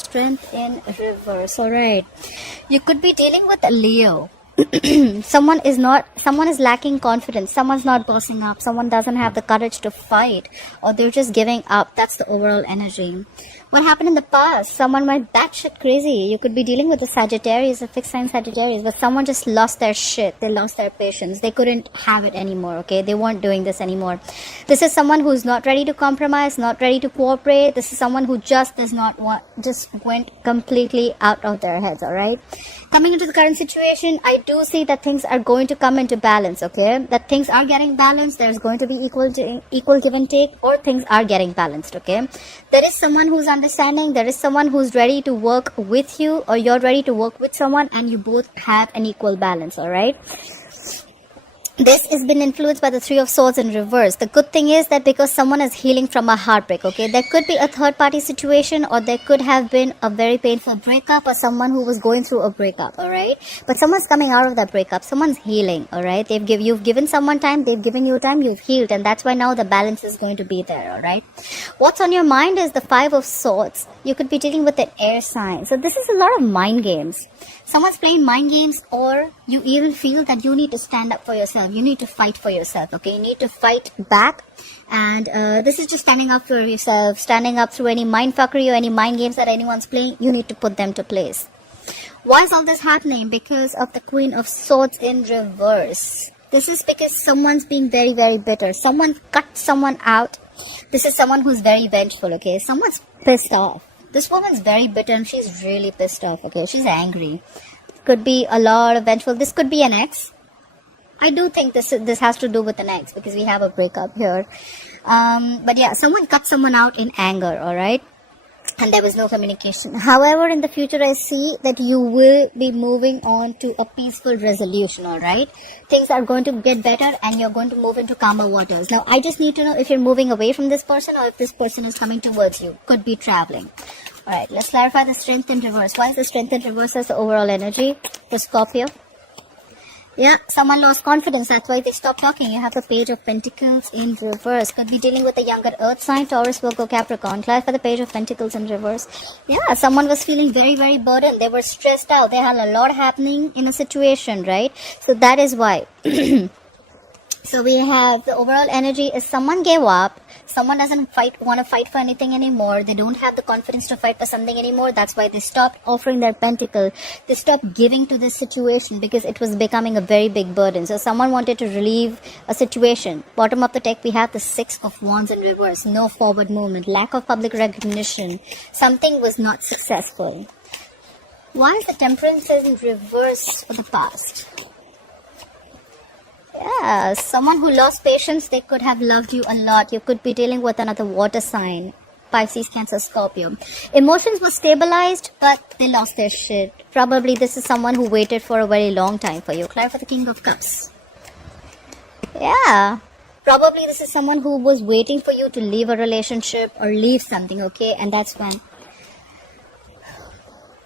Strength in reverse. All right. You could be dealing with a Leo. Someone is lacking confidence. Someone's not bossing up. Someone doesn't have the courage to fight, or they're just giving up. That's the overall energy. What happened in the past? Someone went batshit crazy. You could be dealing with a Sagittarius, a fixed sign Sagittarius, but someone just lost their shit. They lost their patience. They couldn't have it anymore, okay? They weren't doing this anymore. This is someone who's not ready to compromise, not ready to cooperate. This is someone who just does not want, just went completely out of their heads, alright? Coming into the current situation, I do see that things are going to come into balance, okay? That things are getting balanced. There's going to be equal give and take, or things are getting balanced, okay? There is someone who's understanding. There is someone who's ready to work with you, or you're ready to work with someone, and you both have an equal balance, all right? This has been influenced by the Three of Swords in reverse. The good thing is that because someone is healing from a heartbreak, okay, there could be a third party situation, or there could have been a very painful breakup, or someone who was going through a breakup, alright? But someone's coming out of that breakup. Someone's healing, alright? You've given someone time, they've given you time, you've healed, and that's why now the balance is going to be there, alright? What's on your mind is the Five of Swords. You could be dealing with an air sign. So this is a lot of mind games. Someone's playing mind games, or you even feel that you need to stand up for yourself. You need to fight for yourself, okay? You need to fight back. And this is just standing up for yourself, standing up through any mind fuckery or any mind games that anyone's playing. You need to put them to place. Why is all this happening? Because of the Queen of Swords in reverse. This is because someone's being very, very bitter. Someone cut someone out. This is someone who's very vengeful, okay? Someone's pissed off. This woman's very bitter and she's really pissed off, okay? She's angry. Could be a lot of vengeful. This could be an ex. I do think this has to do with an ex, because we have a breakup here. But yeah, someone cut someone out in anger, alright? And there was no communication. However, in the future, I see that you will be moving on to a peaceful resolution, alright? Things are going to get better and you're going to move into calmer waters. Now, I just need to know if you're moving away from this person or if this person is coming towards you. Could be traveling. Alright, let's clarify the strength in reverse. Why is the strength in reverse as the overall energy for Scorpio? Yeah, someone lost confidence. That's why they stopped talking. You have the Page of Pentacles in reverse. Could be dealing with a younger earth sign, Taurus, Virgo, Capricorn. Clarify the Page of Pentacles in reverse. Yeah, someone was feeling very, very burdened. They were stressed out. They had a lot happening in a situation, right? So that is why. So we have the overall energy is someone gave up. Someone doesn't want to fight for anything anymore. They don't have the confidence to fight for something anymore. That's why they stopped offering their pentacle. They stopped giving to this situation because it was becoming a very big burden. So someone wanted to relieve a situation. Bottom of the deck, we have the Six of Wands in reverse. No forward movement. Lack of public recognition. Something was not successful. Why is the Temperance in reverse for the past? Yeah, someone who lost patience, they could have loved you a lot. You could be dealing with another water sign. Pisces, Cancer, Scorpio. Emotions were stabilized, but they lost their shit. Probably this is someone who waited for a very long time for you. Clarify the King of Cups. Yeah. Probably this is someone who was waiting for you to leave a relationship or leave something, okay? And that's when...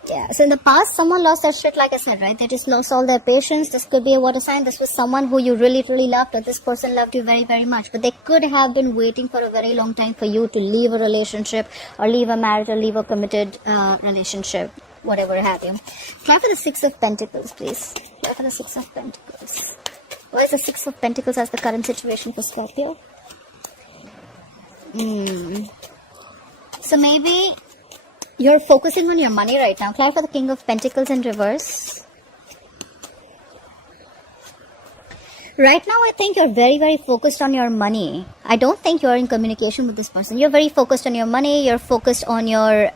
Yeah, so in the past, someone lost their shit, like I said, right? They just lost all their patience. This could be a water sign. This was someone who you really, really loved, or this person loved you very, very much. But they could have been waiting for a very long time for you to leave a relationship, or leave a marriage, or leave a committed relationship, whatever have you. Clarify the Six of Pentacles, please. Clarify the Six of Pentacles. Why is the Six of Pentacles as the current situation for Scorpio? So maybe... you're focusing on your money right now. Clarify the King of Pentacles in reverse. Right now, I think you're very, very focused on your money. I don't think you're in communication with this person. You're very focused on your money. You're focused on your...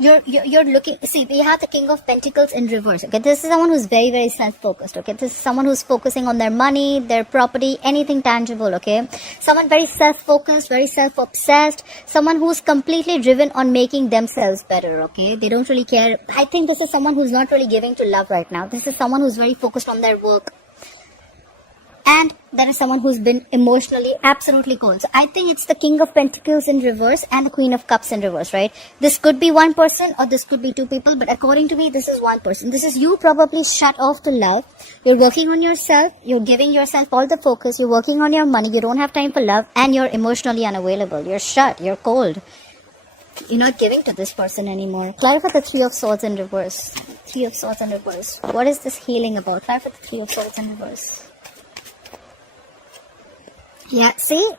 You're looking, see, we have the King of Pentacles in reverse, okay? This is someone who's very, very self-focused, okay? This is someone who's focusing on their money, their property, anything tangible, okay? Someone very self-focused, very self-obsessed, someone who's completely driven on making themselves better, okay? They don't really care. I think this is someone who's not really giving to love right now. This is someone who's very focused on their work. And there is someone who's been emotionally absolutely cold. So I think it's the King of Pentacles in reverse and the Queen of Cups in reverse, right? This could be one person or this could be two people, but according to me, this is one person. This is you probably shut off to love. You're working on yourself. You're giving yourself all the focus. You're working on your money. You don't have time for love and you're emotionally unavailable. You're shut. You're cold. You're not giving to this person anymore. Clarify the Three of Swords in reverse. Three of Swords in reverse. What is this healing about? Clarify the Three of Swords in reverse. Yeah, see?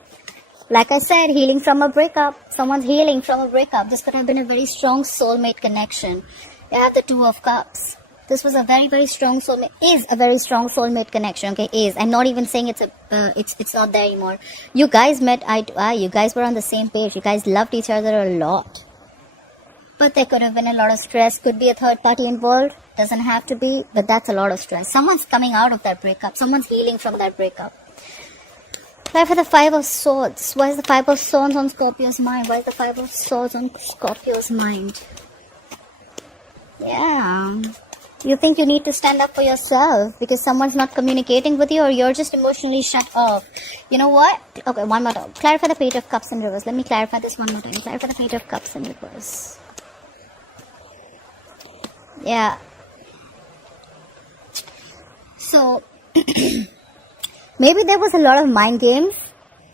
Like I said, healing from a breakup. Someone's healing from a breakup. This could have been a very strong soulmate connection. You have the Two of Cups. This was a very, very strong soulmate. Is a very strong soulmate connection. Okay, is. I'm not even saying it's not there anymore. You guys met eye to eye. You guys were on the same page. You guys loved each other a lot. But there could have been a lot of stress. Could be a third party involved. Doesn't have to be. But that's a lot of stress. Someone's coming out of that breakup. Someone's healing from that breakup. Why for the Five of Swords? Why is the Five of Swords on Scorpio's mind? Why is the Five of Swords on Scorpio's mind? Yeah. You think you need to stand up for yourself because someone's not communicating with you or you're just emotionally shut off. You know what? Okay, one more time. Clarify the Page of Cups in reverse. Let me clarify this one more time. Clarify the Page of Cups in reverse. Yeah. So... maybe there was a lot of mind games.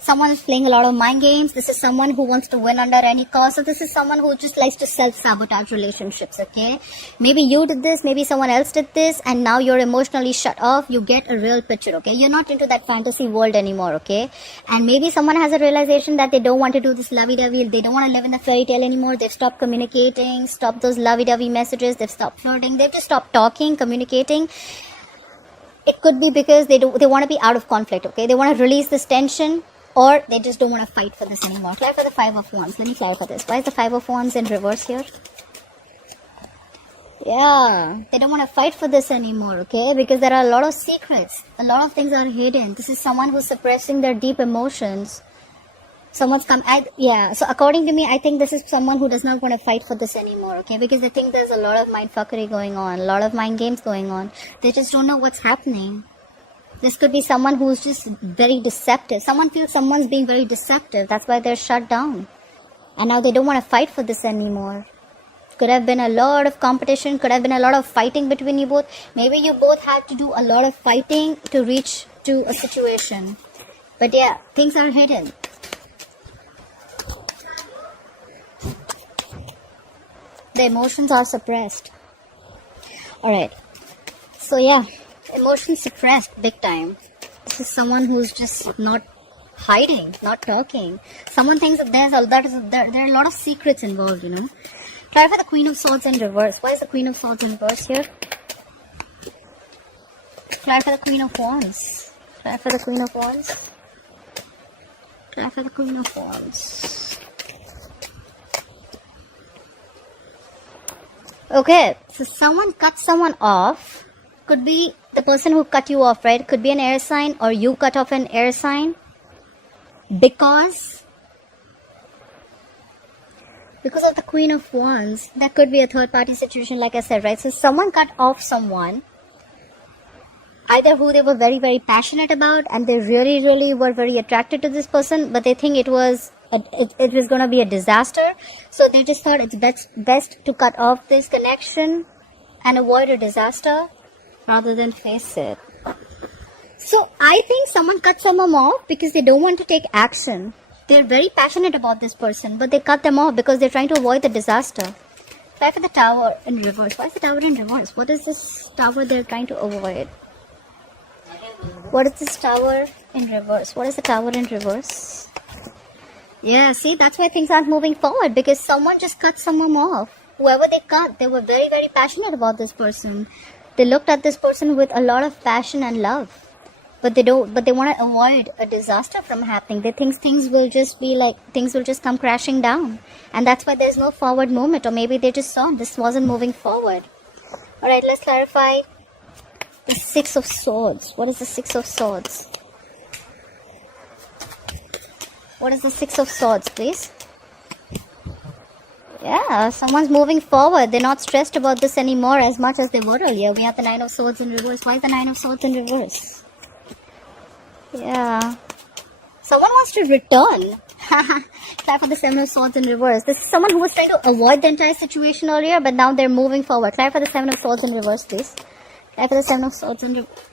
Someone is playing a lot of mind games. This is someone who wants to win under any cost. So this is someone who just likes to self-sabotage relationships, okay? Maybe you did this, maybe someone else did this, and now you're emotionally shut off. You get a real picture, okay? You're not into that fantasy world anymore, okay? And maybe someone has a realization that they don't want to do this lovey-dovey. They don't want to live in the fairy tale anymore. They've stopped communicating, stopped those lovey-dovey messages. They've stopped flirting. They've just stopped talking, communicating. It could be because they want to be out of conflict, okay? They want to release this tension or they just don't want to fight for this anymore. Clarify the Five of Wands. Let me clarify this. Why is the Five of Wands in reverse here? Yeah, they don't want to fight for this anymore, okay? Because there are a lot of secrets. A lot of things are hidden. This is someone who's suppressing their deep emotions. Someone's come, so according to me, I think this is someone who does not want to fight for this anymore, okay? Because they think there's a lot of mind fuckery going on, a lot of mind games going on. They just don't know what's happening. This could be someone who's just very deceptive. Someone feels someone's being very deceptive. That's why they're shut down. And now they don't want to fight for this anymore. Could have been a lot of competition, could have been a lot of fighting between you both. Maybe you both had to do a lot of fighting to reach to a situation. But yeah, things are hidden. The emotions are suppressed. Alright. So yeah, emotions suppressed big time. This is someone who's just not hiding, not talking. Someone thinks that there are a lot of secrets involved, you know. Try for the Queen of Swords in reverse. Why is the Queen of Swords in reverse here? Try for the Queen of Wands. Try for the Queen of Wands. Try for the Queen of Wands. Okay, so someone cut someone off. Could be the person who cut you off, right? Could be an air sign or you cut off an air sign. Because of the Queen of Wands, that could be a third party situation, like I said, right? So someone cut off someone, either who they were very, very passionate about and they really, really were very attracted to this person, but they think it was going to be a disaster. So they just thought it's best to cut off this connection and avoid a disaster rather than face it. So I think someone cut someone off because they don't want to take action. They're very passionate about this person, but they cut them off because they're trying to avoid the disaster. Try for the Tower in reverse. Why is the Tower in reverse? What is this Tower they're trying to avoid? What is this Tower in reverse? What is the Tower in reverse? Yeah, see, that's why things aren't moving forward, because someone just cut someone off. Whoever they cut, they were very, very passionate about this person. They looked at this person with a lot of passion and love. But they want to avoid a disaster from happening. They think things will just come crashing down. And that's why there's no forward movement. Or maybe they just saw this wasn't moving forward. Alright, let's clarify the Six of Swords. What is the Six of Swords? What is the Six of Swords, please? Yeah, someone's moving forward. They're not stressed about this anymore as much as they were earlier. We have the Nine of Swords in reverse. Why is the Nine of Swords in reverse? Yeah. Someone wants to return. Clap for the Seven of Swords in reverse. This is someone who was trying to avoid the entire situation earlier, but now they're moving forward. Clap for the Seven of Swords in reverse, please. Clap for the Seven of Swords in reverse.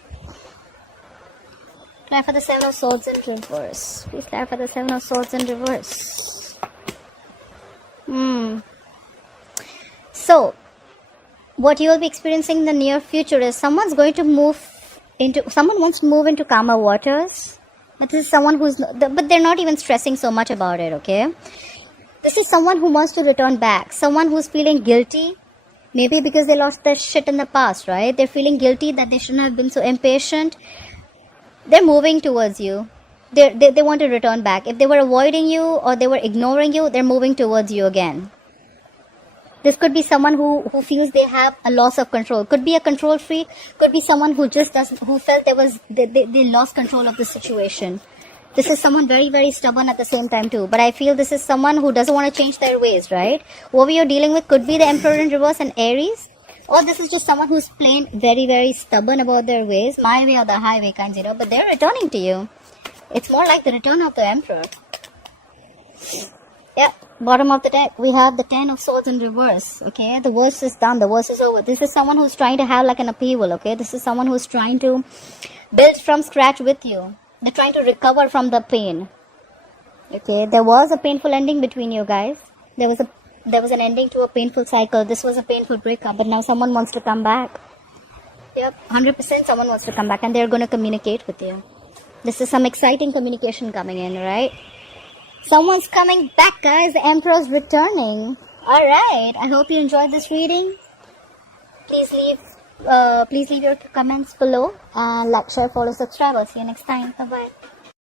Clap for the Seven of Swords in reverse. Please clap for the Seven of Swords in reverse. So, what you will be experiencing in the near future is someone wants to move into calmer waters. But this is someone but they're not even stressing so much about it, okay? This is someone who wants to return back. Someone who's feeling guilty. Maybe because they lost their shit in the past, right? They're feeling guilty that they shouldn't have been so impatient. They're moving towards you. They want to return back. If they were avoiding you or they were ignoring you, they're moving towards you again. This could be someone who feels they have a loss of control. Could be a control freak. Could be someone who just who felt they lost control of the situation. This is someone very, very stubborn at the same time too. But I feel this is someone who doesn't want to change their ways, right? Whoever you're dealing with could be the Emperor in reverse and Aries. Or this is just someone who's plain very, very stubborn about their ways. My way or the highway kinds, but they're returning to you. It's more like the return of the Emperor. Yeah, bottom of the deck, we have the Ten of Swords in reverse, okay? The worst is done, the worst is over. This is someone who's trying to have like an upheaval, okay? This is someone who's trying to build from scratch with you. They're trying to recover from the pain, okay? There was a painful ending between you guys. There was an ending to a painful cycle. This was a painful breakup, but now someone wants to come back. Yep, 100% someone wants to come back and they're going to communicate with you. This is some exciting communication coming in, right? Someone's coming back, guys. The Emperor's returning. Alright, I hope you enjoyed this reading. Please leave your comments below. And like, share, follow, subscribe. I'll see you next time. Bye-bye.